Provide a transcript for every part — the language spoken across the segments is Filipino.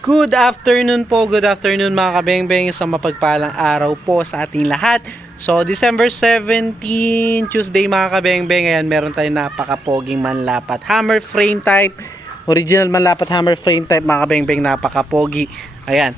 Good afternoon po, good afternoon mga kabengbeng, sa mapagpalang araw po sa ating lahat. So December 17, Tuesday mga kabengbeng, ayan meron tayong napakapoging manlapat hammer frame type, original manlapat hammer frame type mga kabengbeng, napakapogi. Ayan,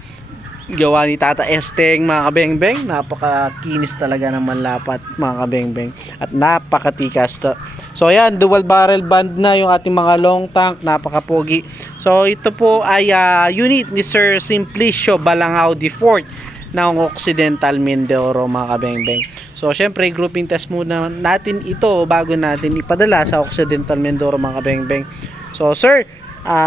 gawa ni Tata Esteng mga kabengbeng, napakakinis talaga ng manlapat mga kabengbeng at napakatikas to. So ayan, dual barrel band na yung ating mga long tank, napakapogi. So ito po ay unit ni Sir Simplicio Balangao IV ng Occidental Mindoro mga kabengbeng. So syempre grouping test muna natin ito bago natin ipadala sa Occidental Mindoro mga kabengbeng. So sir,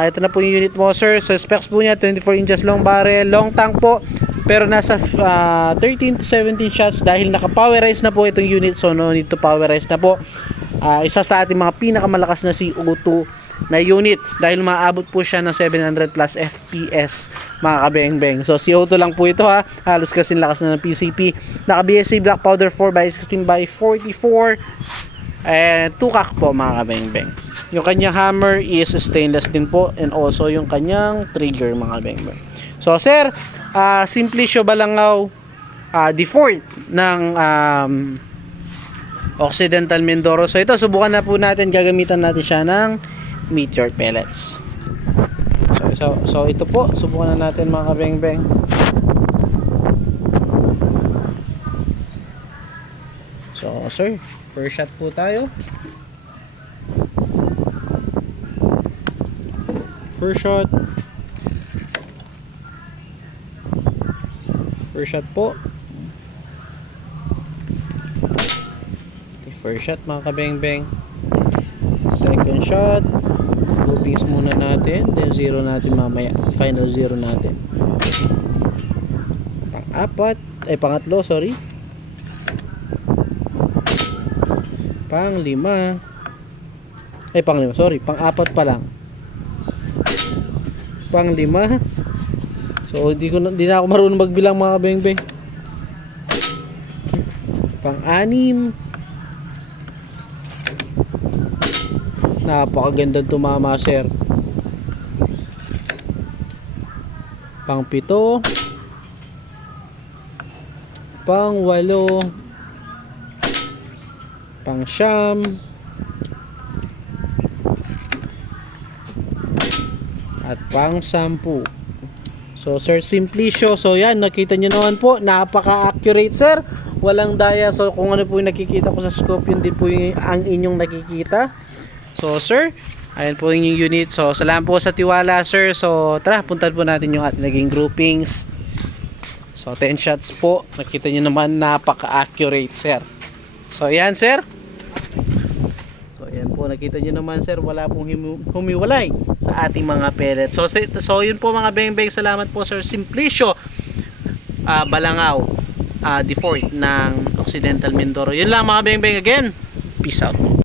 ito na po yung unit mo sir. So specs po niya 24 inches long barrel, long tank po, pero nasa 13 to 17 shots dahil naka-powerize na po itong unit, so no need to powerize na po. Isa sa ating mga pinakamalakas na CO2 na unit dahil maabot po siya ng 700 plus FPS mga kabengbeng. So CO2 lang po ito ha, halos kasing lakas na ng PCP. Naka BSC black powder 4x16x44 and 2 po mga kabengbeng. Yung kanyang hammer is stainless din po, and also yung kanyang trigger mga kabengbeng. So sir, Simplicio Balangao IV ng Occidental Mindoro. So ito, subukan na po natin, gagamitan natin siya ng meteor pellets. So ito po, subukan na natin mga kabengbeng. So sir, first shot po tayo. First shot. First shot po. First shot mga kabengbeng. Second shot. Groupings muna natin, then zero natin mamaya. Final zero natin. Pangatlo, sorry. Panglima, sorry, pang-apat pa lang. Panglima. So di na ako marunong magbilang mga kabengbeng. Pang-anim. Napakaganda tumama sir. Pang-7. Pang-8. Pang-9. At pang-10. So Sir Simplicio, so yan, nakita nyo naman po, napaka-accurate sir, walang daya. So kung ano po yung nakikita ko sa scope, yun din po yung ang inyong nakikita. So sir, ayan po yung unit. So salamat po sa tiwala sir. So tara, puntan po natin yung ating naging groupings. So 10 shots po, nakita nyo naman, napaka-accurate sir. So ayan sir, so ayan po, nakita nyo naman sir, wala pong humiwalay sa ating mga pellets. So yun po mga bengbeng, salamat po Sir Simplicio Balangao IV ng Occidental Mindoro. Yun lang mga bengbeng, again, peace out.